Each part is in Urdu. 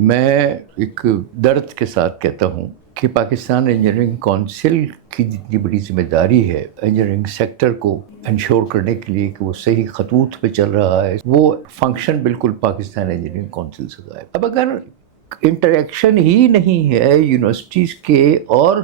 میں ایک درد کے ساتھ کہتا ہوں کہ پاکستان انجینئرنگ کونسل کی جتنی بڑی ذمہ داری ہے انجینئرنگ سیکٹر کو انشور کرنے کے لیے کہ وہ صحیح خطوط پہ چل رہا ہے، وہ فنکشن بالکل پاکستان انجینئرنگ کونسل سے غائب۔ اب اگر انٹریکشن ہی نہیں ہے یونیورسٹیز کے اور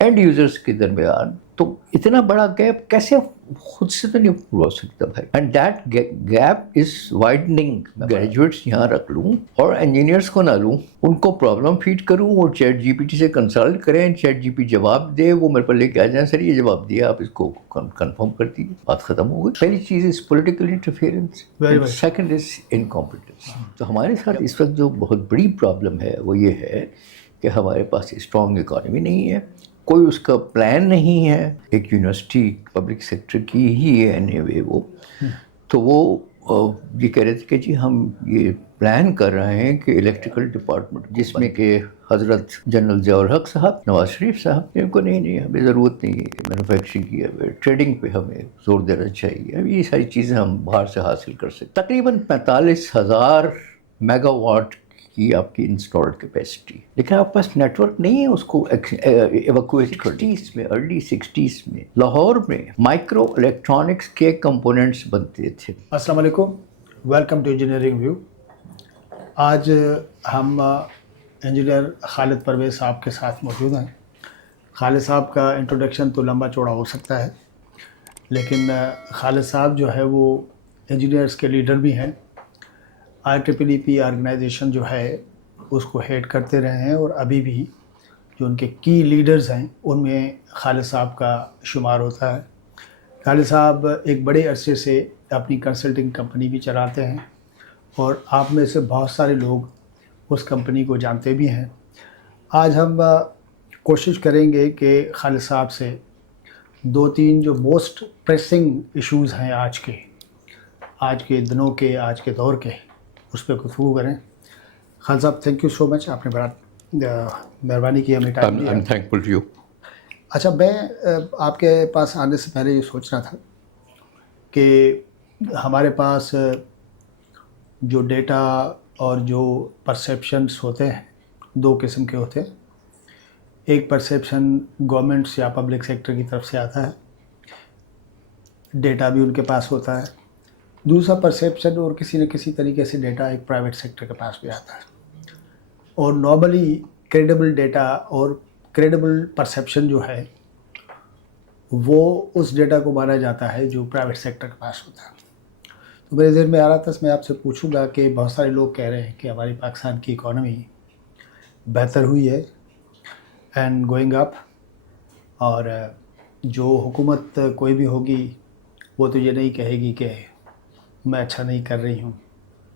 اینڈ یوزرز کے درمیان، تو اتنا بڑا گیپ کیسے خود سے تو نہیں پورا ہو سکتا بھائی۔ And that gap is widening. Graduates یہاں رکھ لوں اور انجینئرس کو نہ لوں، ان کو پرابلم فیڈ کروں، وہ چیٹ جی پی ٹی سے کنسلٹ کریں، چیٹ جی پی جواب دے، وہ میرے پر لے کے آ جائیں، سر یہ جواب دیا، آپ اس کو کنفرم کر دیجیے، بات ختم ہو گئی۔ پہلی چیز is political interference, second is incompetence. تو ہمارے ساتھ اس وقت جو بہت بڑی پرابلم ہے وہ یہ ہے کہ ہمارے پاس اسٹرانگ اکانومی نہیں ہے، کوئی اس کا پلان نہیں ہے۔ ایک یونیورسٹی پبلک سیکٹر کی ہی ہے اینی وے وہ، تو وہ یہ کہہ رہے تھے کہ جی ہم یہ پلان کر رہے ہیں کہ الیکٹریکل ڈپارٹمنٹ، جس میں کہ حضرت جنرل ضیاء الحق صاحب، نواز شریف صاحب، ان کو نہیں ہمیں ضرورت نہیں ہے مینوفیکچرنگ کی، ٹریڈنگ پہ ہمیں زور دینا چاہیے، اب یہ ساری چیزیں ہم باہر سے حاصل کر سکتے۔ تقریباً 45,000 میگا واٹ کی آپ کی انسٹالڈ کیپیسٹی، لیکن آپ پاس نیٹ ورک نہیں ہے اس کو ایویکویٹ کرنے میں۔ ارلی 60s میں لاہور میں مائکرو الیکٹرانکس کے کمپوننٹس بنتے تھے۔ السلام علیکم، ویلکم ٹو انجینئرنگ ویو۔ آج ہم انجینئر خالد پرویز صاحب کے ساتھ موجود ہیں۔ خالد صاحب کا انٹروڈکشن تو لمبا چوڑا ہو سکتا ہے، لیکن خالد صاحب جو ہے وہ انجینئرس کے لیڈر بھی ہیں۔ IEEE آرگنائزیشن جو ہے اس کو ہیڈ کرتے رہے ہیں، اور ابھی بھی جو ان کے کی لیڈرز ہیں ان میں خالد صاحب کا شمار ہوتا ہے۔ خالد صاحب ایک بڑے عرصے سے اپنی کنسلٹنگ کمپنی بھی چلاتے ہیں، اور آپ میں سے بہت سارے لوگ اس کمپنی کو جانتے بھی ہیں۔ آج ہم کوشش کریں گے کہ خالد صاحب سے 2-3 جو موسٹ پریسنگ ایشوز ہیں آج کے دنوں کے، آج کے دور کے، اس پہ گفتگو کریں۔ خالد صاحب، تھینک یو سو مچ، آپ نے بڑا مہربانی کی ہمیں ٹائم دیا۔ Thankful to you. اچھا، میں آپ کے پاس آنے سے پہلے یہ سوچ رہا تھا کہ ہمارے پاس جو ڈیٹا اور جو پرسیپشنس ہوتے ہیں 2 قسم کے ہوتے ہیں۔ ایک پرسیپشن گورنمنٹس یا پبلک سیکٹر کی طرف سے آتا ہے، ڈیٹا بھی ان کے پاس ہوتا ہے۔ دوسرا پرسیپشن اور کسی نہ کسی طریقے سے ڈیٹا ایک پرائیویٹ سیکٹر کے پاس بھی آتا ہے، اور نارملی کریڈیبل ڈیٹا اور کریڈیبل پرسیپشن جو ہے وہ اس ڈیٹا کو مانا جاتا ہے جو پرائیویٹ سیکٹر کے پاس ہوتا ہے۔ تو میرے ذہن میں آ رہا تھا، میں آپ سے پوچھوں گا کہ بہت سارے لوگ کہہ رہے ہیں کہ ہماری پاکستان کی اکانومی بہتر ہوئی ہے اینڈ گوئنگ اپ، اور جو حکومت کوئی بھی ہوگی وہ تو یہ نہیں کہے گی کہ میں اچھا نہیں کر رہی ہوں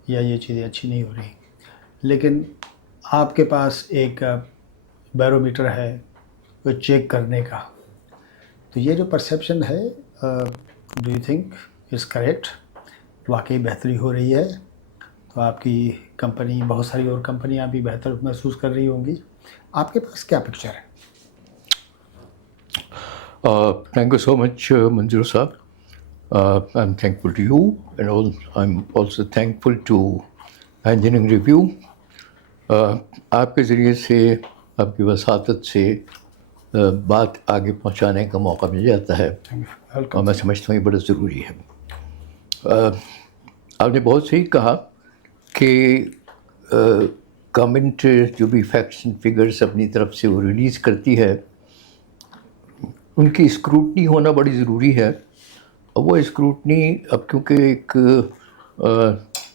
یا یہ چیزیں اچھی نہیں ہو رہی، لیکن آپ کے پاس ایک بیرومیٹر ہے وہ چیک کرنے کا۔ تو یہ جو پرسیپشن ہے، do you think is correct? واقعی بہتری ہو رہی ہے؟ تو آپ کی کمپنی، بہت ساری اور کمپنیاں بھی بہتر محسوس کر رہی ہوں گی، آپ کے پاس کیا پکچر ہے؟ Thank you so much, Manzoor Saab. I'm thankful to you, and I'm also thankful to Engineering Review. آپ کے ذریعے سے، آپ کی وساطت سے بات آگے پہنچانے کا موقع مل جاتا ہے، اور میں سمجھتا ہوں یہ بڑا ضروری ہے۔ آپ نے بہت صحیح کہا کہ گورنمنٹ جو بھی فیکٹس اینڈ فگرس اپنی طرف سے وہ ریلیز کرتی ہے، ان کی اسکروٹنی ہونا بڑی ضروری ہے۔ اور وہ اسکروٹنی اب کیونکہ ایک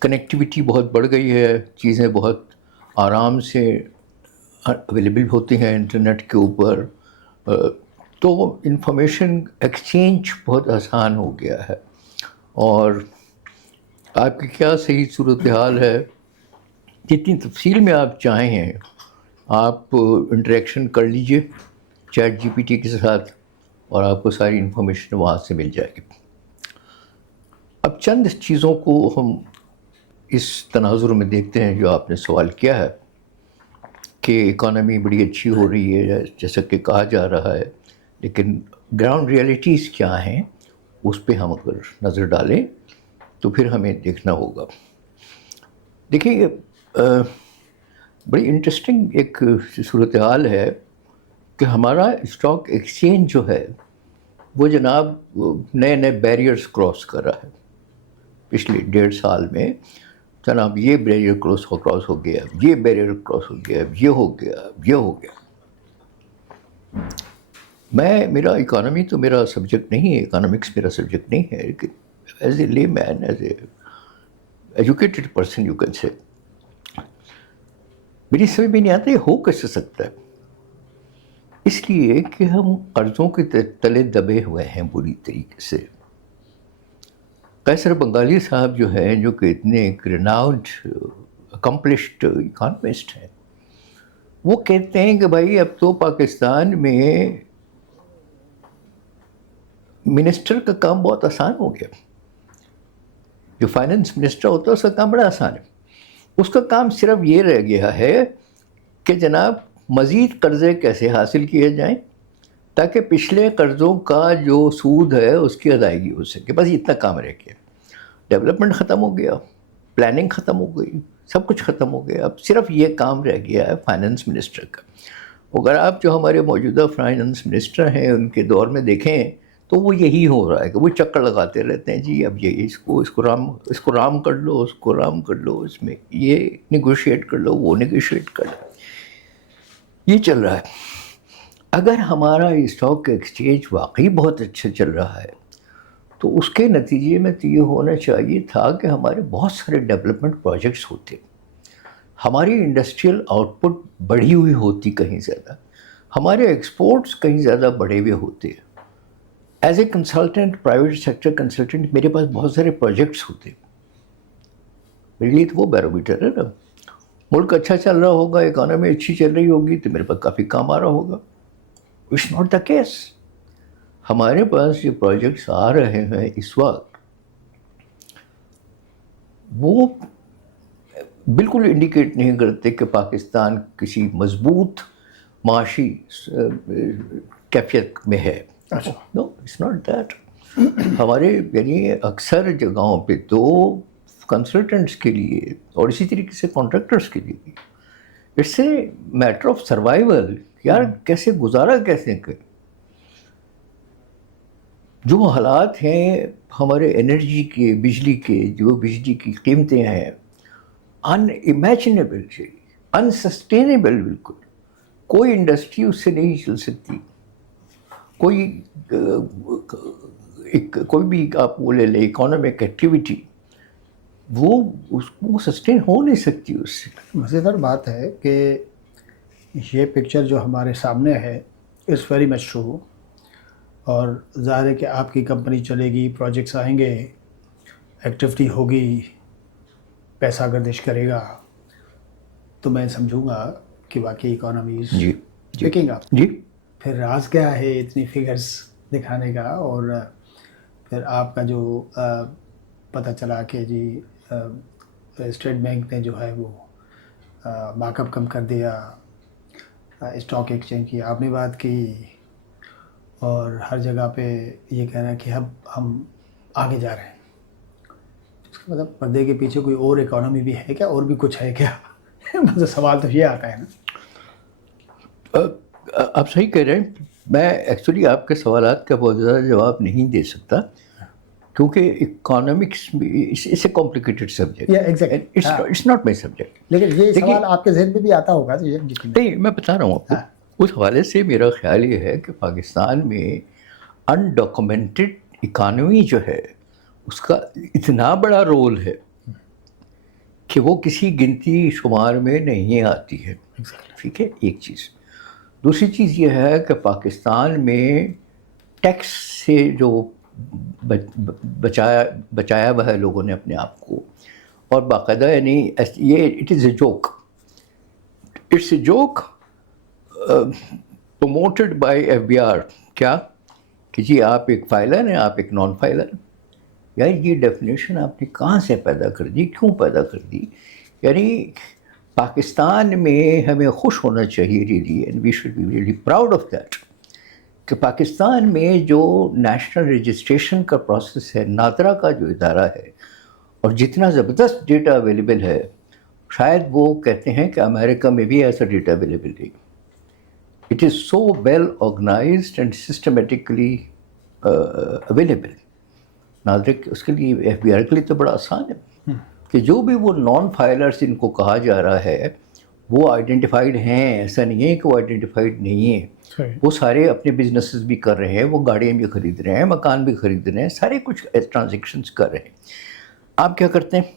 کنیکٹیویٹی بہت بڑھ گئی ہے، چیزیں بہت آرام سے اویلیبل ہوتی ہیں انٹرنیٹ کے اوپر، تو انفارمیشن ایکسچینج بہت آسان ہو گیا ہے۔ اور آپ کی کیا صحیح صورتحال ہے، جتنی تفصیل میں آپ چاہیں آپ انٹریکشن کر لیجئے چیٹ جی پی ٹی کے ساتھ، اور آپ کو ساری انفارمیشن وہاں سے مل جائے گی۔ اب چند چیزوں کو ہم اس تناظر میں دیکھتے ہیں جو آپ نے سوال کیا ہے کہ اکانومی بڑی اچھی ہو رہی ہے جیسا کہ کہا جا رہا ہے، لیکن گراؤنڈ ریئلٹیز کیا ہیں اس پہ ہم اگر نظر ڈالیں تو پھر ہمیں دیکھنا ہوگا۔ دیکھیے، بڑی انٹرسٹنگ ایک صورتحال ہے کہ ہمارا اسٹاک ایکسچینج جو ہے وہ جناب نئے نئے بیریئرز کراس کر رہا ہے. پچھلے 1.5 سال میں جناب یہ بیریئر کراس ہو گیا، یہ بیریئر کراس ہو گیا، یہ ہو گیا، یہ ہو گیا. میرا اکانومی تو میرا سبجیکٹ نہیں ہے، اکانومکس میرا سبجیکٹ نہیں ہے، لیکن as a layman, as a educated person you can say, میری سمجھ میں نہیں آتا یہ ہو کیسے سکتا ہے. اس لیے کہ ہم قرضوں کے تلے دبے ہوئے ہیں بری طریقے سے. قیصر بنگالی صاحب جو ہیں، جو کہ اتنے ریناؤنڈ اکمپلشڈ اکانومسٹ ہیں، وہ کہتے ہیں کہ بھائی اب تو پاکستان میں منسٹر کا کام بہت آسان ہو گیا. جو فائنانس منسٹر ہوتا ہے اس کا کام بڑا آسان ہے. اس کا کام صرف یہ رہ گیا ہے کہ جناب مزید قرضے کیسے حاصل کیے جائیں تاکہ پچھلے قرضوں کا جو سود ہے اس کی ادائیگی ہو سکے. بس اتنا کام رہ گیا. ڈیولپمنٹ ختم ہو گیا، پلاننگ ختم ہو گئی، سب کچھ ختم ہو گیا. اب صرف یہ کام رہ گیا ہے فائنانس منسٹر کا. اگر آپ جو ہمارے موجودہ فائنانس منسٹر ہیں ان کے دور میں دیکھیں تو وہ یہی ہو رہا ہے کہ وہ چکر لگاتے رہتے ہیں. جی اب یہ اس کو رام کر لو، اس کو رام کر لو، اس میں یہ نیگوشیٹ کر لو، وہ نیگوشیٹ کر لو، یہ چل رہا ہے. اگر ہمارا اسٹاک ایکسچینج واقعی بہت اچھا چل رہا ہے تو اس کے نتیجے میں تو یہ ہونا چاہیے تھا کہ ہمارے بہت سارے ڈیولپمنٹ پروجیکٹس ہوتے، ہماری انڈسٹریل آؤٹ پٹ بڑھی ہوئی ہوتی کہیں زیادہ، ہمارے ایکسپورٹس کہیں زیادہ بڑھے ہوئے ہوتے. As a consultant, private sector consultant, میرے پاس بہت سارے پروجیکٹس ہوتے. میرے لیے تو وہ بیرومیٹر ہے نا. ملک اچھا چل رہا ہوگا، اکانومی اچھی چل رہی ہوگی تو میرے پاس کافی کام آ رہا ہوگا. It's not the case. ہمارے پاس جو پروجیکٹس آ رہے ہیں اس وقت وہ بالکل انڈیکیٹ نہیں کرتے کہ پاکستان کسی مضبوط معاشی کیفیت میں ہے. نو اٹس ناٹ دیٹ. ہمارے یعنی اکثر جگہوں پہ تو کنسلٹنٹس کے لیے اور اسی طریقے سے کانٹریکٹرس کے لیے it's a matter of survival. یار کیسے گزارا کیسے کریں. جو حالات ہیں ہمارے انرجی کے، بجلی کے، جو بجلی کی قیمتیں ہیں ان امیجنیبل، انسسٹینیبل. بالکل کوئی انڈسٹری اس سے نہیں چل سکتی. کوئی بھی آپ وہ لے لیں اکانومک ایکٹیویٹی، وہ اس کو سسٹین ہو نہیں سکتی اس سے. مزیدار بات ہے کہ یہ پکچر جو ہمارے سامنے ہے از ویری مچ ٹرو. اور ظاہر ہے کہ آپ کی کمپنی چلے گی، پروجیکٹس آئیں گے، ایکٹیویٹی ہوگی، پیسہ گردش کرے گا، تو میں سمجھوں گا کہ واقعی اکانومی جی پکنگ اپ. جی. پھر راز کیا ہے اتنی فگرز دکھانے کا؟ اور پھر آپ کا جو پتہ چلا کہ جی اسٹیٹ بینک نے جو ہے وہ مارک اپ کم کر دیا، اسٹاک ایکسچینج کی آپ نے بات کی، اور ہر جگہ پہ یہ کہہ رہا ہے کہ اب ہم آگے جا رہے ہیں. اس کا مطلب پردے کے پیچھے کوئی اور اکانومی بھی ہے کیا؟ اور بھی کچھ ہے کیا؟ مجھے سوال تو یہ آتا ہے نا. آپ صحیح کہہ رہے ہیں. میں ایکچولی آپ کے سوالات کا بہت زیادہ جواب نہیں دے سکتا کیونکہ economics is a complicated subject. It's not my subject. لیکن یہ سوال آپ کے ذہن میں بھی آتا ہوگا. نہیں، میں بتا رہا ہوں آپ کو. اس حوالے سے میرا خیال یہ ہے کہ پاکستان میں انڈاکومنٹڈ اکانومی جو ہے اس کا اتنا بڑا رول ہے کہ وہ کسی گنتی شمار میں نہیں آتی ہے. ٹھیک ہے، ایک چیز. دوسری چیز یہ ہے کہ پاکستان میں ٹیکس سے جو بچایا ہوا ہے لوگوں نے اپنے آپ کو، اور باقاعدہ یعنی یہ it is a joke. It's a joke promoted by FBR. کیا کہ جی آپ ایک فائلر ہیں، آپ ایک نان فائلر. یار یہ ڈیفینیشن آپ نے کہاں سے پیدا کر دی، کیوں پیدا کر دی؟ یعنی پاکستان میں ہمیں خوش ہونا چاہیے really, and we should be really proud of that, کہ پاکستان میں جو نیشنل رجسٹریشن کا پروسیس ہے، نادرا کا جو ادارہ ہے، اور جتنا زبردست ڈیٹا اویلیبل ہے، شاید وہ کہتے ہیں کہ امریکہ میں بھی ایسا ڈیٹا اویلیبل نہیں. It is so well organized and systematically available. ناظرین اس کے لیے ایف بی آئی کے لیے تو بڑا آسان ہے کہ جو بھی وہ نان فائلرس ان کو کہا جا رہا ہے وہ آئیڈینٹیفائڈ ہیں. ایسا نہیں ہے کہ وہ آئیڈینٹیفائڈ نہیں ہیں. وہ سارے اپنے بزنسز بھی کر رہے ہیں, وہ گاڑیاں بھی خرید رہے ہیں, مکان بھی خرید رہے ہیں, سارے کچھ ٹرانزیکشنز کر رہے ہیں. آپ کیا کرتے ہیں؟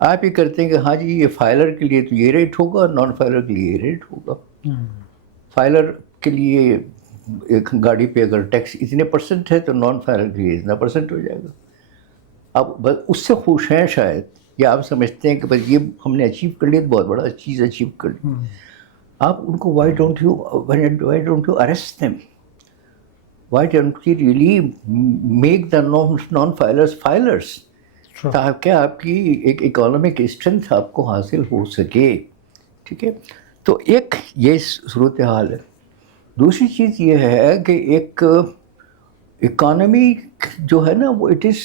آپ یہ کرتے ہیں کہ ہاں جی یہ فائلر کے لیے تو یہ ریٹ ہوگا, نان فائلر کے لیے یہ ریٹ ہوگا. فائلر کے لیے ایک گاڑی پہ اگر ٹیکس اتنے پرسنٹ ہے تو نان فائلر کے لیے اتنا پرسنٹ ہو جائے گا. آپ بس اس سے خوش ہیں شاید, یا آپ سمجھتے ہیں کہ بس یہ ہم نے اچیو کر لیا, بہت بڑا چیز اچیو کر لی. آپ ان کو why don't you arrest them, why don't you really make the non filers filers, تاکہ آپ کی ایک اکانومک اسٹرینتھ آپ کو حاصل ہو سکے. ٹھیک ہے, تو ایک یہ صورتحال ہے. دوسری چیز یہ ہے کہ ایک اکانومی جو ہے نا وہ اٹ از,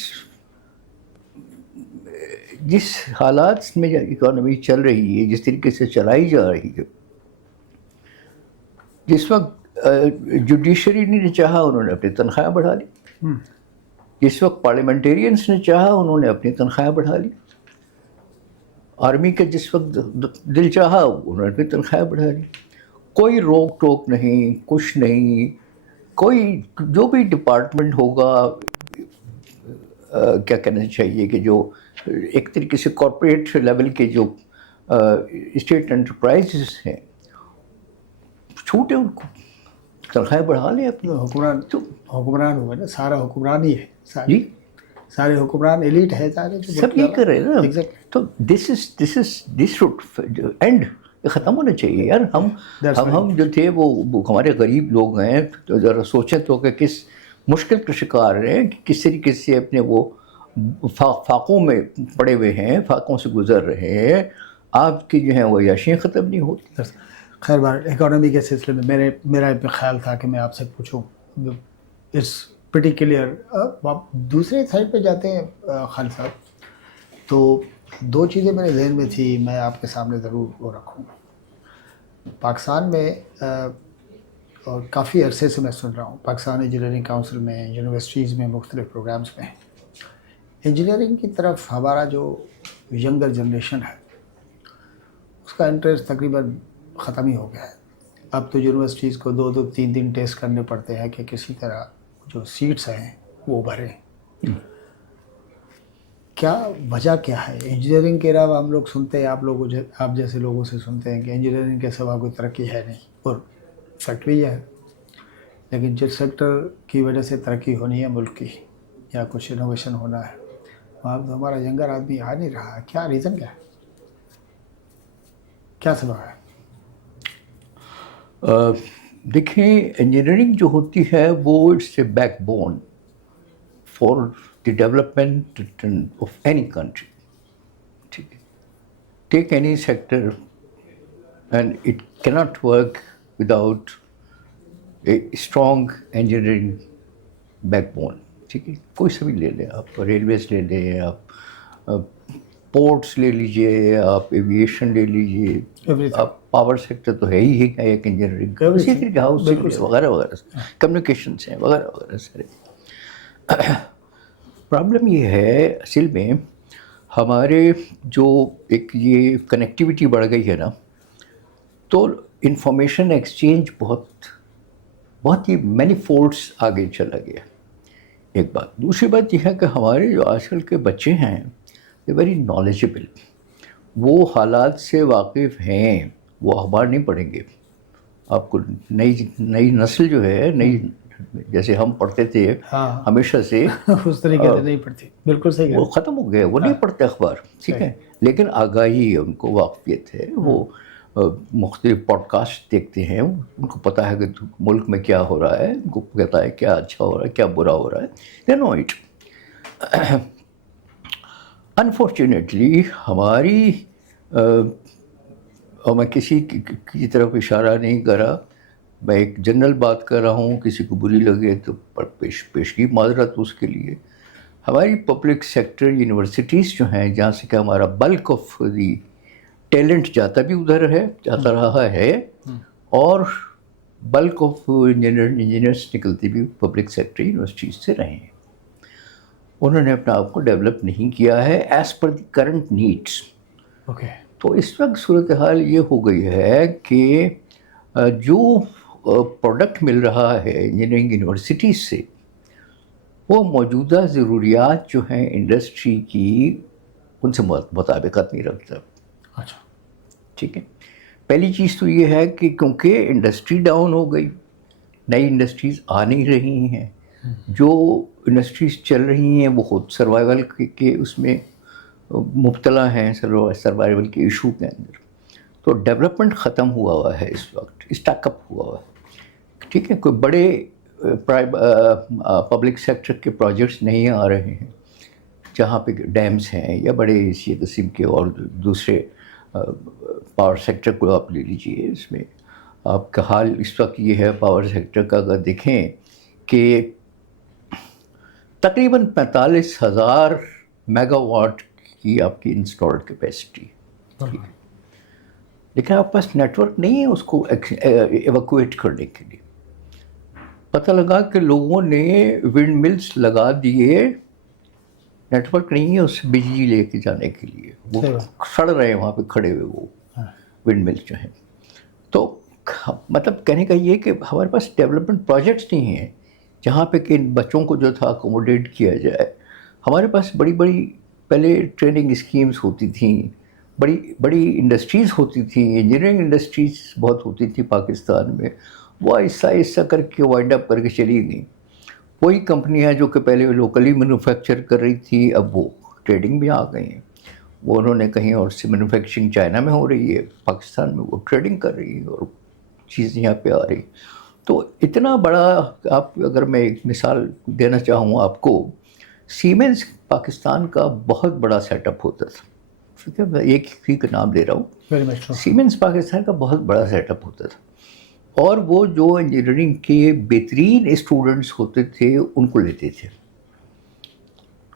جس حالات میں اکانومی چل رہی ہے, جس طریقے سے چلائی جا رہی ہے, جس وقت جوڈیشری نے چاہا انہوں نے اپنی تنخواہیں بڑھا لی, جس وقت پارلیمنٹیرینس نے چاہا انہوں نے اپنی تنخواہیں بڑھا لی, آرمی کا جس وقت دل چاہا انہوں نے اپنی تنخواہیں بڑھا لی. کوئی روک ٹوک نہیں, کچھ نہیں. کوئی جو بھی ڈپارٹمنٹ ہوگا, کیا کہنا چاہیے کہ جو ایک طریقے سے کارپوریٹ لیول کے جو اسٹیٹ انٹرپرائزز ہیں, چھوٹے ان کو تنخواہیں بڑھا لیں اپنی. حکمران ہوئے نا, سارا حکمران ہی ہے. جی سارے حکمران ایلیٹ ہے سارے, سب یہ کر رہے ہیں نا. تو دس شوڈ اینڈ, ختم ہونا چاہیے یار. ہم جو تھے وہ ہمارے غریب لوگ ہیں, تو ذرا سوچیں تو کہ کس مشکل کا شکار ہیں, کہ کس طریقے سے اپنے وہ فاقوں میں پڑے ہوئے ہیں, فاقوں سے گزر رہے ہیں. آپ کی جو ہیں وہ عیاشیاں ختم نہیں ہوتی. خیر بار اکانومی کے سلسلے میں میرا خیال تھا کہ میں آپ سے پوچھوں. It's pretty clear. آپ دوسرے سائڈ پہ جاتے ہیں خالد صاحب, تو دو چیزیں میرے ذہن میں تھی, میں آپ کے سامنے ضرور وہ رکھوں. پاکستان میں اور کافی عرصے سے میں سن رہا ہوں, پاکستان انجینئرنگ کونسل میں, یونیورسٹیز میں, مختلف پروگرامز میں انجینئرنگ کی طرف ہمارا جو ینگر جنریشن ہے اس کا انٹرسٹ تقریباً ختم ہی ہو گیا ہے. اب تو یونیورسٹیز کو 2-3 ٹیسٹ کرنے پڑتے ہیں کہ کسی طرح جو سیٹس ہیں وہ بھریں. کیا وجہ کیا ہے؟ انجینئرنگ کے علاوہ ہم لوگ سنتے ہیں, آپ جیسے لوگوں سے سنتے ہیں کہ انجینئرنگ کے سوا کوئی ترقی ہے نہیں, اور فیکٹری ہے, لیکن جس سیکٹر کی وجہ سے ترقی ہونی ہے ملک کی, یا کچھ انوویشن ہونا ہے, وہاں تو ہمارا ینگر آدمی آ نہیں رہا ہے. کیا ریزن کیا ہے, کیا سبب ہے؟ دیکھیں, انجینئرنگ جو ہوتی ہے وہ it's a backbone for the development of any country. ٹھیک ہے, take any sector and it cannot work without a strong engineering backbone. ٹھیک ہے, کوئی سا بھی لے لیں آپ, ریلویز لے لیں آپ, پورٹس لے لیجئے آپ, ایویشن لے لیجئے آپ, پاور سیکٹر تو ہے ہی ہے ایک انجینئرنگ, اسی طریقے ہاؤسنگ وغیرہ وغیرہ, کمیونیکیشنس ہیں وغیرہ وغیرہ سارے. پرابلم یہ ہے اصل میں ہمارے جو ایک یہ کنیکٹیوٹی بڑھ گئی ہے نا, تو انفارمیشن ایکسچینج بہت ہی مینی فولڈس آگے چلا گیا. ایک بات. دوسری بات یہ ہے کہ ہمارے جو آج کل کے بچے ہیں دے ویری نالجبل, وہ حالات سے واقف ہیں, وہ اخبار نہیں پڑھیں گے. آپ کو نئی نسل جو ہے, نئی جیسے ہم پڑھتے تھے ہمیشہ سے, اس طریقے سے نہیں پڑھتی. بالکل صحیح, وہ ختم ہو گئے, وہ نہیں پڑھتے اخبار. ٹھیک ہے, لیکن آگاہی ہے ان کو, واقفیت ہے, وہ مختلف پوڈ کاسٹ دیکھتے ہیں, ان کو پتہ ہے کہ ملک میں کیا ہو رہا ہے, ان کو پتہ ہے کیا اچھا ہو رہا ہے, کیا برا ہو رہا ہے. دے نو اٹ. انفارچونیٹلی ہماری, اور میں کسی کی طرف اشارہ نہیں کر رہا, میں ایک جنرل بات کر رہا ہوں, کسی کو بری لگے تو پیشگی معذرت اس کے لیے. ہماری پبلک سیکٹر یونیورسٹیز جو ہیں, جہاں سے کہ ہمارا بلک آف دی ٹیلنٹ جاتا بھی ادھر ہے، جاتا رہا ہے، اور بلک آف انجینئرس نکلتے بھی پبلک سیکٹر یونیورسٹیز سے رہے ہیں. انہوں نے اپنا آپ کو ڈیولپ نہیں کیا ہے as per the current needs. Okay. تو اس وقت صورتحال یہ ہو گئی ہے کہ جو پروڈکٹ مل رہا ہے انجینئرنگ یونیورسٹیز سے وہ موجودہ ضروریات جو ہیں انڈسٹری کی ان سے مطابقت نہیں رکھتا. اچھا. ٹھیک ہے. پہلی چیز تو یہ ہے کہ کیونکہ انڈسٹری ڈاؤن ہو گئی، نئی انڈسٹریز آ نہیں رہی ہیں، جو انڈسٹریز چل رہی ہیں وہ خود سروائیول کے اس میں مبتلا ہیں، سروائیول کے ایشو کے اندر. تو ڈیولپمنٹ ختم ہوا ہے اس وقت، اسٹاک اپ ہوا ہوا ہے. ٹھیک ہے. کوئی بڑے پبلک سیکٹر کے پروجیکٹس نہیں آ رہے ہیں جہاں پہ ڈیمز ہیں یا بڑے اسی قسم کے، اور دوسرے پاور سیکٹر کو آپ لے لیجیے. اس میں آپ کا حال اس وقت یہ ہے پاور سیکٹر کا، اگر دیکھیں کہ تقریباً 45,000 میگا واٹ کی آپ کی انسٹالڈ کیپیسٹی، لیکن آپ پاس نیٹ ورک نہیں ہے اس کو ایویکویٹ کرنے کے لیے. پتہ لگا کہ لوگوں نے ونڈ ملز لگا دیے، نیٹ ورک نہیں ہے اس بجلی لے کے جانے کے لیے، وہ سڑ رہے ہیں وہاں پہ کھڑے ہوئے وہ ونڈ ملز جو ہیں. تو مطلب کہنے کا یہ کہ ہمارے پاس ڈیولپمنٹ پروجیکٹس نہیں ہیں جہاں پہ کہ ان بچوں کو جو تھا اکوموڈیٹ کیا جائے. ہمارے پاس بڑی بڑی پہلے ٹریننگ اسکیمز ہوتی تھیں، بڑی بڑی انڈسٹریز ہوتی تھیں، انجینئرنگ انڈسٹریز بہت ہوتی تھیں پاکستان میں. وہ آہستہ آہستہ کر کے وائنڈ اپ کر کے چلی گئیں. وہی کمپنیاں جو کہ پہلے لوکلی مینوفیکچر کر رہی تھی اب وہ ٹریڈنگ میں آ گئی ہیں. وہ انہوں نے کہیں اور سے مینوفیکچرنگ چائنا میں ہو رہی ہے، پاکستان میں وہ ٹریڈنگ کر رہی ہے اور چیزیں یہاں پہ آ رہی. تو اتنا بڑا، آپ اگر میں ایک مثال دینا چاہوں آپ کو، سیمنز پاکستان کا بہت بڑا سیٹ اپ ہوتا تھا. ٹھیک ہے، میں ایک ہی کا نام لے رہا ہوں. سیمنز پاکستان کا بہت بڑا سیٹ اپ ہوتا تھا، اور وہ جو انجینئرنگ کے بہترین اسٹوڈنٹس ہوتے تھے ان کو لیتے تھے،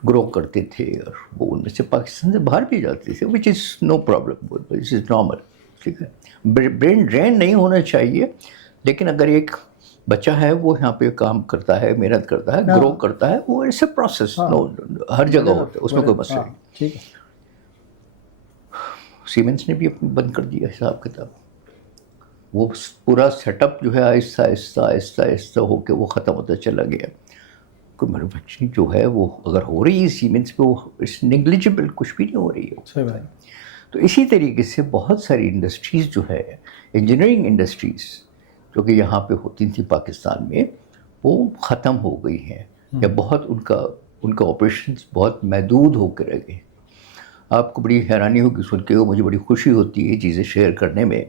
گرو کرتے تھے، اور وہ ان میں سے پاکستان سے باہر بھی جاتے تھے، وچ از no problem, which is normal. ٹھیک ہے. برین ڈرین نہیں ہونا چاہیے، لیکن اگر ایک بچہ ہے وہ یہاں پہ کام کرتا ہے، محنت کرتا ہے، گرو کرتا ہے، وہ اٹس اے پروسیس، ہر جگہ ہوتا ہے، اس میں کوئی مسئلہ نہیں. ٹھیک ہے. سیمنس نے بھی اپنی بند کر دیا حساب کتاب. وہ پورا سیٹ اپ جو ہے آہستہ آہستہ آہستہ آہستہ ہو کے وہ ختم ہوتا چلا گیا. کوئی مینوفیکچرنگ جو ہے وہ اگر ہو رہی ہے سیمنس پہ، وہ نیگلیجبل، کچھ بھی نہیں ہو رہی ہے. تو اسی طریقے سے بہت ساری انڈسٹریز جو ہے، انجینئرنگ انڈسٹریز جو کہ یہاں پہ ہوتی تھیں پاکستان میں، وہ ختم ہو گئی ہیں، یا بہت ان کا آپریشنز بہت محدود ہو کے رہ گئے. آپ کو بڑی حیرانی ہوگی سن کے، مجھے بڑی خوشی ہوتی ہے یہ چیزیں شیئر کرنے میں،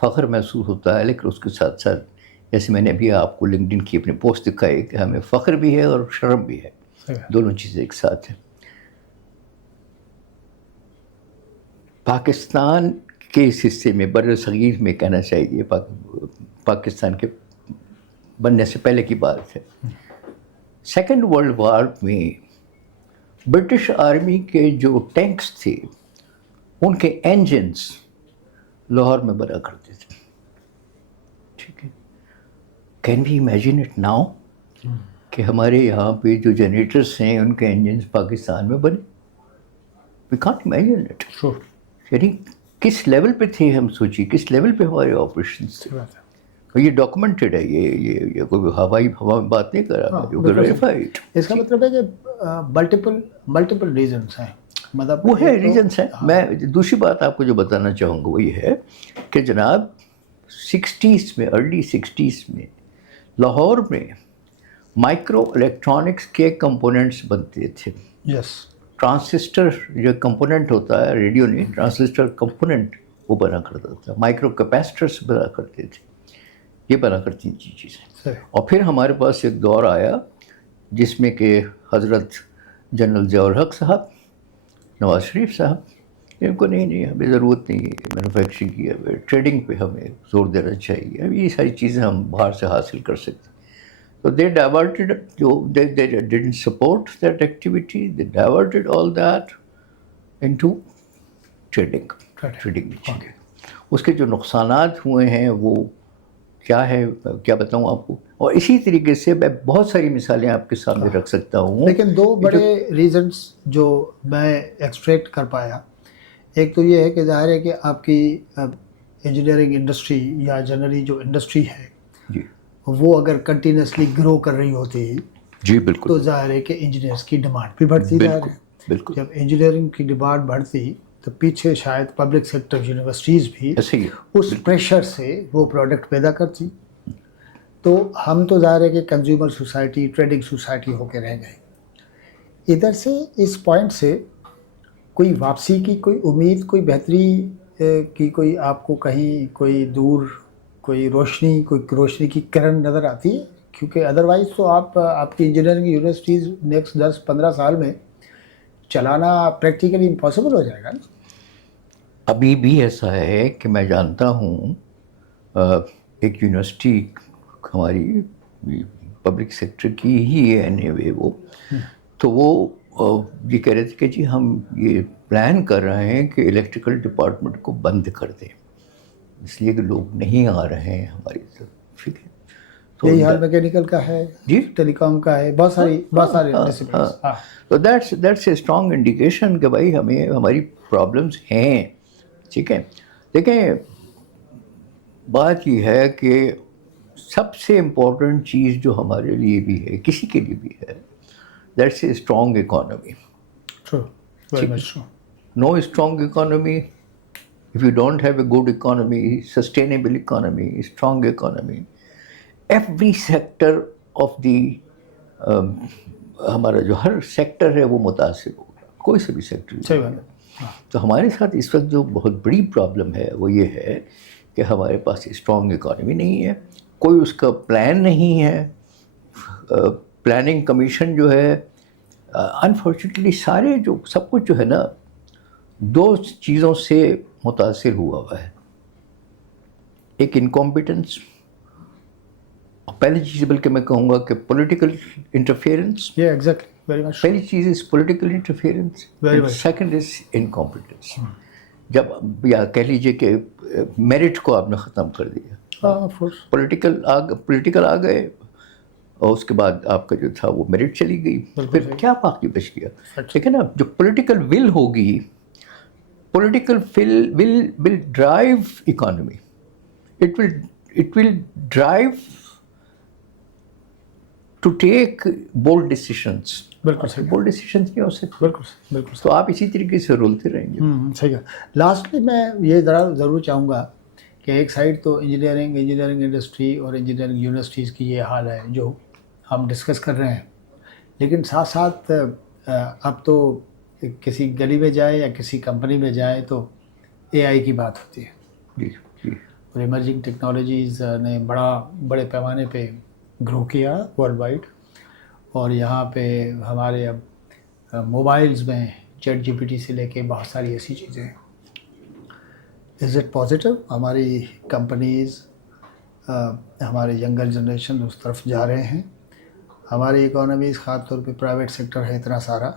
فخر محسوس ہوتا ہے. لیکن اس کے ساتھ ساتھ جیسے میں نے ابھی آپ کو لنکڈ ان کی اپنے پوسٹ دکھائی کہ ہمیں فخر بھی ہے اور شرم بھی ہے، دونوں چیزیں ایک ساتھ ہیں. پاکستان کے اس حصے میں، بر صغیر میں کہنا چاہیے، پاکستان کے بننے سے پہلے کی بات ہے، سیکنڈ ورلڈ وار میں برٹش آرمی کے جو ٹینکس تھے ان کے انجنز لاہور میں بنا کرتے تھے. ٹھیک ہے. Can we imagine it now کہ ہمارے یہاں پہ جو جنریٹرس ہیں ان کے انجنز پاکستان میں بنے؟ We can't imagine it. یعنی کس لیول پہ تھے ہم، سوچیے کس لیول پہ ہمارے آپریشنز تھے. یہ ڈاکومنٹڈ ہے، یہ کوئی ہوا میں بات نہیں کر رہا، جو ویریفائڈ. اس کا مطلب ہے کہ ملٹیپل ریزنس ہیں، مطلب وہ ہے ریزنس ہیں. میں دوسری بات آپ کو جو بتانا چاہوں گا وہ یہ ہے کہ جناب 60s میں، ارلی 60s میں لاہور میں مائکرو الیکٹرانکس کے کمپوننٹس بنتے تھے. یس. ٹرانسسٹر جو کمپوننٹ ہوتا ہے ریڈیو نہیں، ٹرانسسٹر کمپوننٹ وہ بنا کرتا تھا. مائکرو کیپیسٹرس بنا کرتے تھے، یہ بنا کرتی تھیں چیزیں. اور پھر ہمارے پاس ایک دور آیا جس میں کہ حضرت جنرل ضیاء الحق صاحب، نواز شریف صاحب، ان کو نہیں ہمیں ضرورت نہیں ہے مینوفیکچرنگ کی، ٹریڈنگ پہ ہمیں زور دینا چاہیے، اب یہ ساری چیزیں ہم باہر سے حاصل کر سکتے ہیں. So they diverted, they didn't support that activity, they diverted all that into trading. Trading میں چینج. اس کے جو نقصانات ہوئے ہیں وہ کیا ہے, کیا بتاؤں آپ کو. اور اسی طریقے سے میں بہت ساری مثالیں آپ کے سامنے رکھ سکتا ہوں. لیکن دو بڑے ریزنس جو میں ایکسٹریکٹ کر پایا, ایک تو یہ ہے کہ ظاہر ہے کہ آپ کی انجینئرنگ انڈسٹری یا جنرلی جو انڈسٹری ہے جی وہ اگر کنٹینیوسلی گرو کر رہی ہوتی جی بالکل, تو ظاہر ہے کہ انجینئرس کی ڈیمانڈ بھی بڑھتی جا رہی ہے. بالکل جب انجینئرنگ کی ڈیمانڈ بڑھتی تو پیچھے شاید پبلک سیکٹر یونیورسٹیز بھی ایسے ہی. اس پریشر سے وہ پروڈکٹ پیدا کرتی. تو ہم تو ظاہر ہے کہ کنزیومر سوسائٹی, ٹریڈنگ سوسائٹی ہو کے رہ گئے. ادھر سے اس پوائنٹ سے کوئی واپسی کی کوئی امید, کوئی بہتری کی کوئی آپ کو کہیں کوئی دور کوئی روشنی کی کرن نظر آتی ہے؟ کیونکہ ادروائز تو آپ کی انجینئرنگ یونیورسٹیز نیکسٹ 10-15 سال میں چلانا پریکٹیکلی امپاسبل ہو جائے گا نا. ابھی بھی ایسا ہے کہ میں جانتا ہوں ایک یونیورسٹی ہماری پبلک سیکٹر کی ہی ہے اینی وے وہ, تو وہ یہ کہہ رہے تھے کہ جی ہم یہ پلان کر رہے ہیں کہ الیکٹریکل ڈپارٹمنٹ کو بند کر دیں اس لیے کہ لوگ نہیں آ رہے ہیں ہماری طرف. ٹھیک ہے, یہی حال میکینیکل کا ہے, جی ٹیلی کام کا ہے, بہت ساری ڈسپلنس. تو دیٹس اے اسٹرانگ انڈیکیشن کہ بھائی ہمیں ہماری پرابلمس ہیں. ٹھیک ہے, دیکھیں بات یہ ہے کہ سب سے امپورٹنٹ چیز جو ہمارے لیے بھی ہے, کسی کے لیے بھی ہے, that's a strong economy. No strong economy, if you don't have a good economy, sustainable economy, strong economy, every sector of the ہمارا جو ہر سیکٹر ہے وہ متاثر ہوگا, کوئی سے بھی سیکٹر. صحیح بات ہے. تو ہمارے ساتھ اس وقت جو بہت بڑی پرابلم ہے وہ یہ ہے کہ ہمارے پاس اسٹرانگ اکانومی نہیں ہے, کوئی اس کا پلان نہیں ہے. پلاننگ کمیشن جو ہے انفارچونیٹلی سارے جو سب کچھ جو ہے نا دو چیزوں سے متاثر ہوا ہے. ایک انکمپیٹنس, پہلی چیز بلکہ میں کہوں گا کہ پولیٹیکل انٹرفیئرنس. پہلی چیز is political interference, second is incompetence. جب یا کہہ لیجیے کہ میرٹ کو آپ نے ختم کر دیا, پولیٹیکل آ گئے اور اس کے بعد آپ کا جو تھا وہ میرٹ چلی گئی, پھر کیا باقی بچ گیا. ٹھیک ہے نا, جو پولیٹیکل ول ہوگی, political will drive economy, it will drive to take bold decisions. بالکل صحیح. بولڈ ڈیسیشنس نہیں ہو سکتے. بالکل تو آپ اسی طریقے سے رولتے رہیں گے. صحیح ہے. لاسٹلی میں یہ ضرور چاہوں گا کہ ایک سائڈ تو انجینئرنگ انڈسٹری اور انجینئرنگ یونیورسٹیز کی یہ حال ہے جو ہم ڈسکس کر رہے ہیں, لیکن ساتھ ساتھ اب تو کسی گلی میں جائے یا کسی کمپنی میں جائے تو AI کی بات ہوتی ہے. جی جی. اور ایمرجنگ ٹیکنالوجیز نے بڑے پیمانے پہ گرو کیا ورلڈ وائڈ, اور یہاں پہ ہمارے اب موبائلز میں چیٹ GPT سے لے کے بہت ساری ایسی چیزیں ہیں. Is it positive? ہماری کمپنیز, ہمارے ینگر جنریشن اس طرف جا رہے ہیں, ہماری اکانومیز خاص طور پہ پرائیویٹ سیکٹر ہے اتنا سارا,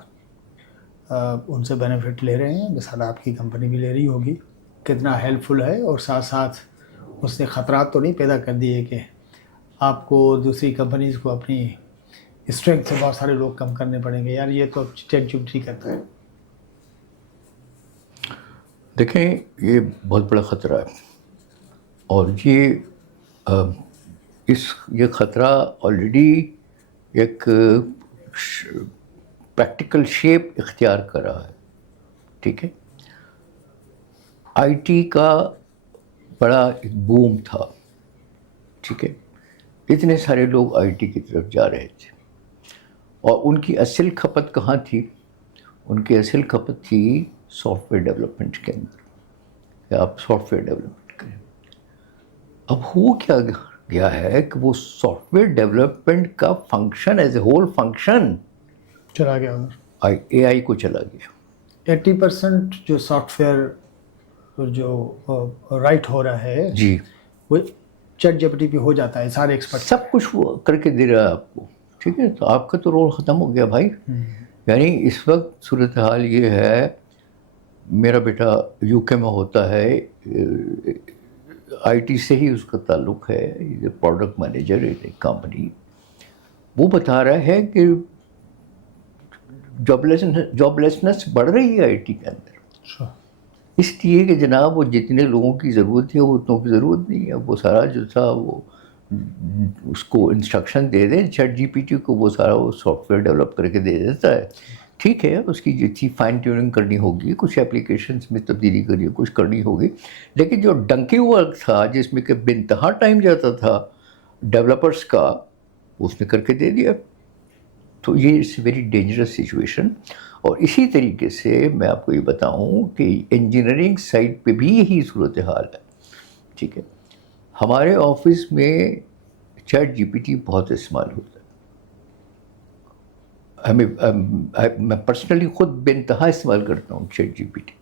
ان سے بینیفٹ لے رہے ہیں, مثال آپ کی کمپنی بھی لے رہی ہوگی. کتنا ہیلپ فل ہے, اور ساتھ ساتھ اس نے خطرات تو نہیں پیدا کر دیے کہ آپ کو دوسری کمپنیز کو اپنی اسٹرینتھ سے بہت سارے لوگ کم کرنے پڑیں گے, یار یہ تو چیٹ GPT کرتا ہے. دیکھیں یہ بہت بڑا خطرہ ہے, اور یہ خطرہ آلریڈی ایک پریکٹیکل شیپ اختیار کر رہا ہے. ٹھیک ہے, IT کا بڑا ایک بوم تھا. ٹھیک ہے, اتنے سارے لوگ IT کی طرف جا رہے تھے, اور ان کی اصل کھپت کہاں تھی؟ ان کی اصل کھپت تھی سافٹ ویئر ڈیولپمنٹ کے اندر, کہ آپ سافٹ ویئر ڈیولپمنٹ کریں. اب ہو کیا گیا ہے کہ وہ سافٹ ویئر ڈیولپمنٹ کا function as a whole function چلا گیا ادھر, AI کو چلا گیا. 80% جو سافٹ ویئر جو رائٹ ہو رہا ہے جی, وہ چیٹ GPT پہ ہو جاتا ہے, سارے ایکسپرٹ سب کچھ وہ کر کے دے رہا ہے آپ کو. ٹھیک ہے, تو آپ کا تو رول ختم ہو گیا بھائی. یعنی اس وقت صورتحال یہ ہے, میرا بیٹا یو کے میں ہوتا ہے, آئی ٹی سے ہی اس کا تعلق ہے, پروڈکٹ مینیجر ایک کمپنی. وہ بتا رہا ہے کہ جاب لیسنس بڑھ رہی ہے آئی ٹی کے اندر, اس لیے کہ جناب وہ جتنے لوگوں کی ضرورت ہے اتنوں کی ضرورت نہیں ہے. وہ سارا جو تھا وہ اس کو انسٹرکشن دے دیں چیٹ جی پی ٹی کو, وہ سارا وہ سافٹ ویئر ڈیولپ کر کے دے دیتا ہے. ٹھیک ہے, اس کی جو تھی فائن ٹیوننگ کرنی ہوگی, کچھ اپلیکیشنس میں تبدیلی کرنی, کچھ کرنی ہوگی, لیکن جو ڈنکی ورک تھا جس میں کہ بے انتہا ٹائم جاتا تھا ڈیولپرس کا, اس نے کر کے دے دیا. تو یہ it's a very dangerous situation. اور اسی طریقے سے میں آپ کو یہ بتاؤں کہ انجینئرنگ سائٹ پہ بھی یہی صورتحال ہے. ٹھیک ہے, ہمارے آفس میں چیٹ جی پی ٹی بہت استعمال ہوتا ہے. میں پرسنلی خود بے انتہا استعمال کرتا ہوں چیٹ جی پی ٹی.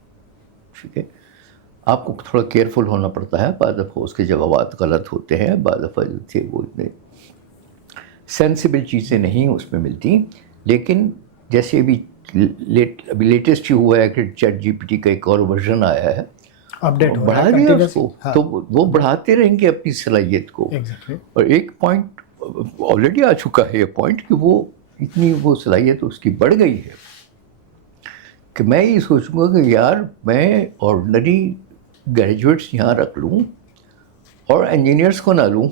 ٹھیک ہے, آپ کو تھوڑا کیئرفل ہونا پڑتا ہے, بعض دفعہ اس کے جوابات غلط ہوتے ہیں, بعض دفعہ جو تھے وہ اتنے سینسیبل چیزیں نہیں اس میں ملتی. لیکن جیسے ابھی لیٹسٹ ہی ہوا ہے کہ چیٹ جی پی ٹی کا ایک اور ورژن آیا ہے, اپڈیٹ ہو رہا بڑھا ہے دیا اس کو, ہاں. تو وہ بڑھاتے رہیں گے اپنی صلاحیت کو. اور ایک پوائنٹ آلریڈی آ چکا ہے یہ پوائنٹ کہ وہ اتنی وہ صلاحیت اس کی بڑھ گئی ہے کہ میں یہ سوچوں گا کہ یار میں آرڈنری گریجویٹس یہاں رکھ لوں اور انجینئرس کو نہ لوں,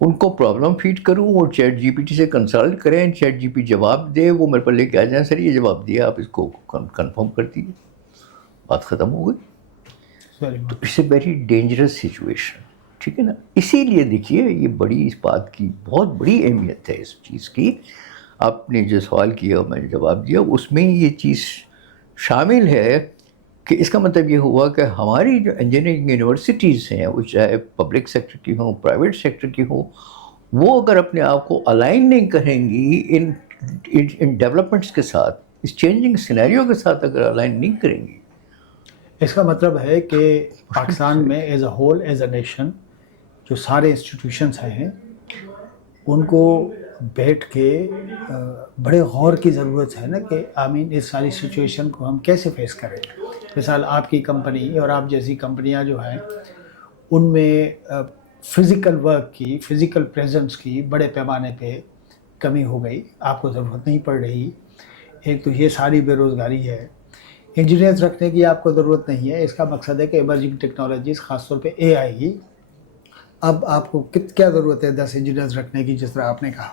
ان کو پرابلم فیڈ کروں, اور چیٹ جی پی ٹی سے کنسلٹ کریں, چیٹ جی پی جواب دے, وہ میرے پر لے کے آ جائیں, سر یہ جواب دیا, آپ اس کو کنفرم کر دیجیے, بات ختم ہو گئی. تو it's a very dangerous situation. ٹھیک ہے نا, اسی لیے دیکھیے یہ بڑی اس بات کی بہت بڑی اہمیت ہے اس چیز کی. آپ نے جو سوال کیا میں نے جواب دیا, اس میں یہ چیز شامل ہے کہ اس کا مطلب یہ ہوا کہ ہماری جو انجینئرنگ یونیورسٹیز ہیں, وہ چاہے پبلک سیکٹر کی ہوں پرائیویٹ سیکٹر کی ہوں, وہ اگر اپنے آپ کو الائن نہیں کریں گی ان ڈیولپمنٹس کے ساتھ, اس چینجنگ سینیریو کے ساتھ اگر الائن نہیں کریں گی, اس کا مطلب ہے کہ پاکستان میں as a whole as a nation جو سارے انسٹیٹیوشنس ہیں ان کو بیٹھ کے بڑے غور کی ضرورت ہے نا کہ آمین اس ساری سچویشن کو ہم کیسے فیس کریں. مثال آپ کی کمپنی اور آپ جیسی کمپنیاں جو ہیں ان میں فزیکل ورک کی, فزیکل پریزنس کی بڑے پیمانے پہ کمی ہو گئی, آپ کو ضرورت نہیں پڑ رہی. ایک تو یہ ساری بے روزگاری ہے. انجینئرز رکھنے کی آپ کو ضرورت نہیں ہے, اس کا مقصد ہے کہ ایمرجنگ ٹیکنالوجیز خاص طور پہ اے آئی, اب آپ کو کیا ضرورت ہے 10 انجینئرز رکھنے کی جس طرح آپ نے کہا.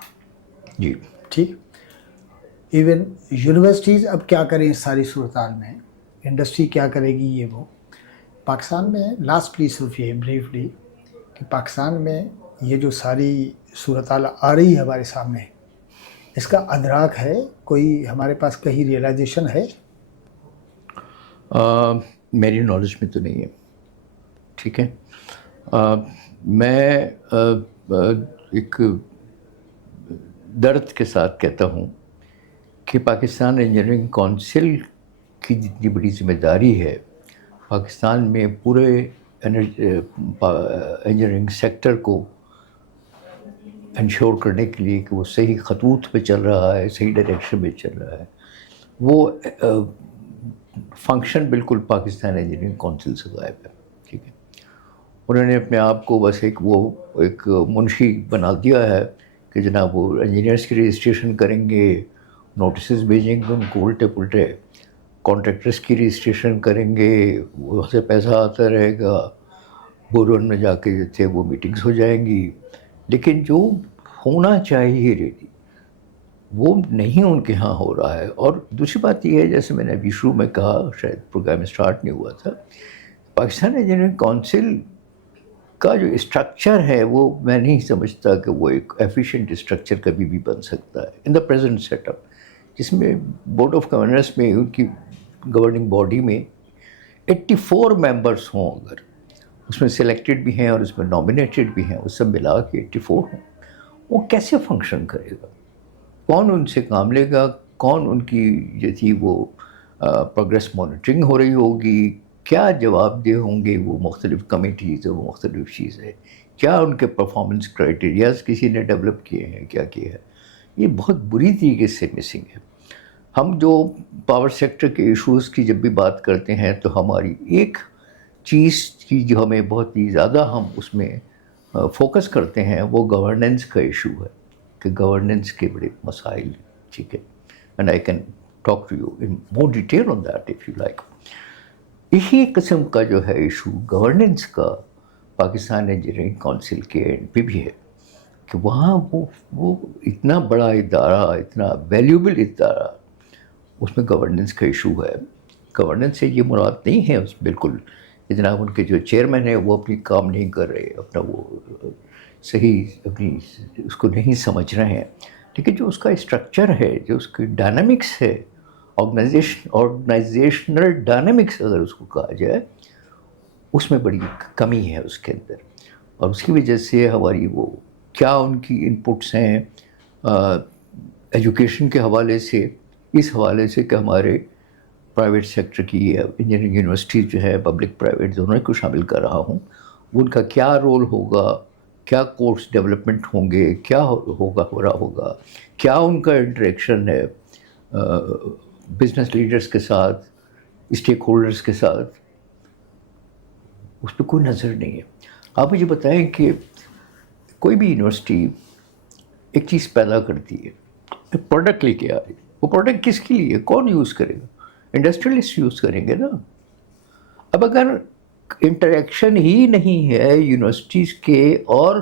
جی ٹھیک, ایون یونیورسٹیز اب کیا کریں اس ساری صورتحال میں, انڈسٹری کیا کرے گی, یہ وہ پاکستان میں لاسٹلی صرف یہ بریفلی کہ پاکستان میں یہ جو ساری صورتحال آ رہی ہے ہمارے سامنے, اس کا ادراک ہے کوئی ہمارے پاس کہیں ریئلائزیشن ہے؟ میری نالج میں تو نہیں ہے. ٹھیک ہے, میں ایک درد کے ساتھ کہتا ہوں کہ پاکستان انجینئرنگ کونسل کی جتنی بڑی ذمہ داری ہے پاکستان میں پورے انجینئرنگ سیکٹر کو انشور کرنے کے لیے کہ وہ صحیح خطوط پہ چل رہا ہے, صحیح ڈائریکشن میں چل رہا ہے, وہ فنکشن بالکل پاکستان انجینئرنگ کونسل سے غائب ہے. ٹھیک ہے, انہوں نے اپنے آپ کو بس ایک منشی بنا دیا ہے کہ جناب وہ انجینئرس کی رجسٹریشن کریں گے, نوٹسز بھیجیں گے ان کو الٹے پلٹے, کانٹریکٹرس کی رجسٹریشن کریں گے, وہاں سے پیسہ آتا رہے گا, بورون میں جا کے جو تھے وہ میٹنگز ہو جائیں گی, لیکن جو ہونا چاہیے ریلی وہ نہیں ان کے ہاں ہو رہا ہے. اور دوسری بات یہ ہے, جیسے میں نے ابھی شروع میں کہا, شاید پروگرام اسٹارٹ نہیں ہوا تھا, پاکستان انجینئرنگ کونسل کا جو اسٹرکچر ہے وہ میں نہیں سمجھتا کہ وہ ایک ایفیشینٹ اسٹرکچر کبھی بھی بن سکتا ہے ان دا پریزنٹ سیٹ اپ, جس میں بورڈ آف گورنرس میں ان کی گورننگ باڈی میں 84 ممبرس ہوں, اگر اس میں سلیکٹڈ بھی ہیں اور اس میں نامینیٹڈ بھی ہیں, وہ سب ملا کے 84 ہوں, وہ کیسے فنکشن کرے گا, کون ان سے کام لے گا, کون ان کی جو تھی وہ پروگریس مانیٹرنگ ہو رہی ہوگی, کیا جواب دہ ہوں گے وہ مختلف کمیٹیز اور مختلف چیزیں, کیا ان کے پرفارمنس کرائٹیریاز کسی نے ڈیولپ کیے ہیں, کیا کیا ہے, یہ بہت بری طریقے سے مسنگ ہے. ہم جو پاور سیکٹر کے ایشوز کی جب بھی بات کرتے ہیں تو ہماری ایک چیز کی جو ہمیں بہت ہی زیادہ ہم اس میں فوکس کرتے ہیں وہ گورننس کا ایشو ہے کہ گورننس کے بڑے مسائل، ٹھیک ہے، and I can talk to you in more detail on that if you like. یہی قسم کا جو ہے ایشو گورننس کا پاکستان انجینئرنگ کونسل کے اینڈ پہ بھی ہے کہ وہاں وہ اتنا بڑا ادارہ، اتنا ویلیوبل ادارہ، اس میں گورننس کا ایشو ہے. گورننس سے یہ مراد نہیں ہے اس بالکل جناب ان کے جو چیئرمین ہیں وہ اپنی کام نہیں کر رہے، اپنا وہ صحیح اپنی اس کو نہیں سمجھ رہے ہیں، لیکن جو اس کا اسٹرکچر ہے، جو اس کی ڈائنامکس ہے، آرگنائزیشنل ڈائنامکس اگر اس کو کہا جائے، اس میں بڑی کمی ہے اس کے اندر. اور اس کی وجہ سے ہماری وہ کیا ان کی انپٹس ہیں ایجوکیشن کے حوالے سے، اس حوالے سے کہ ہمارے پرائیویٹ سیکٹر کی انجینئرنگ یونیورسٹیز جو ہے پبلک پرائیویٹ دونوں کو شامل کر رہا ہوں، ان کا کیا رول ہوگا، کیا کورس ڈیولپمنٹ ہوں گے، کیا ہو رہا ہوگا، کیا ان کا انٹریکشن ہے بزنس لیڈرز کے ساتھ، اسٹیک ہولڈرز کے ساتھ، اس پہ کوئی نظر نہیں ہے. آپ مجھے بتائیں کہ کوئی بھی یونیورسٹی ایک چیز پیدا کرتی ہے، ایک پروڈکٹ لے کے آ رہی ہے، وہ پروڈکٹ کس کے لیے، کون یوز کرے گا؟ انڈسٹریلسٹ یوز کریں گے نا. اب اگر انٹریکشن ہی نہیں ہے یونیورسٹیز کے اور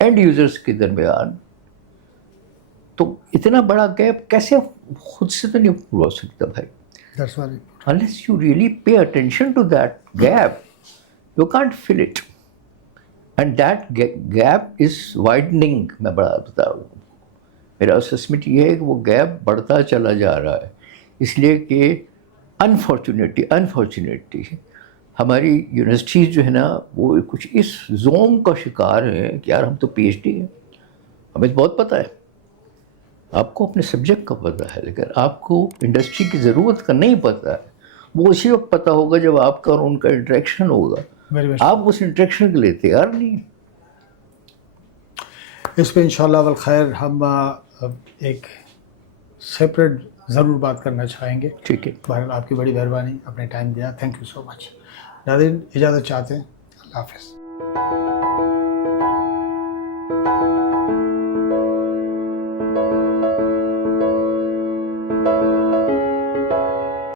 اینڈ یوزرز کے درمیان، تو اتنا بڑا گیپ کیسے خود سے تو نہیں پورا ہو سکتا بھائی. That's why Unless you really pay attention to that gap, you can't fill it. And that gap is widening. میں بڑا بتا رہا ہوں، میرا اسسمنٹ یہ ہے کہ وہ گیپ بڑھتا چلا جا رہا ہے، اس لیے کہ انفارچونیٹلی ہماری یونیورسٹیز جو ہے نا وہ کچھ اس زوم کا شکار ہیں کہ یار ہم تو پی ایچ ڈی ہیں، ہمیں تو بہت پتہ ہے. آپ کو اپنے سبجیکٹ کا پتہ ہے، لیکن آپ کو انڈسٹری کی ضرورت کا نہیں پتہ ہے. وہ اسی وقت پتہ ہوگا جب آپ کا اور ان کا انٹریکشن ہوگا. آپ اس انٹریکشن کے لیے تیار نہیں. اس پہ انشاءاللہ والخیر ہم ایک سیپریٹ ضرور بات کرنا چاہیں گے. ٹھیک ہے، بہرحال آپ کی بڑی مہربانی، اپنے ٹائم دیا، تھینک یو سو مچ. ناظرین اجازت چاہتے ہیں، اللہ حافظ.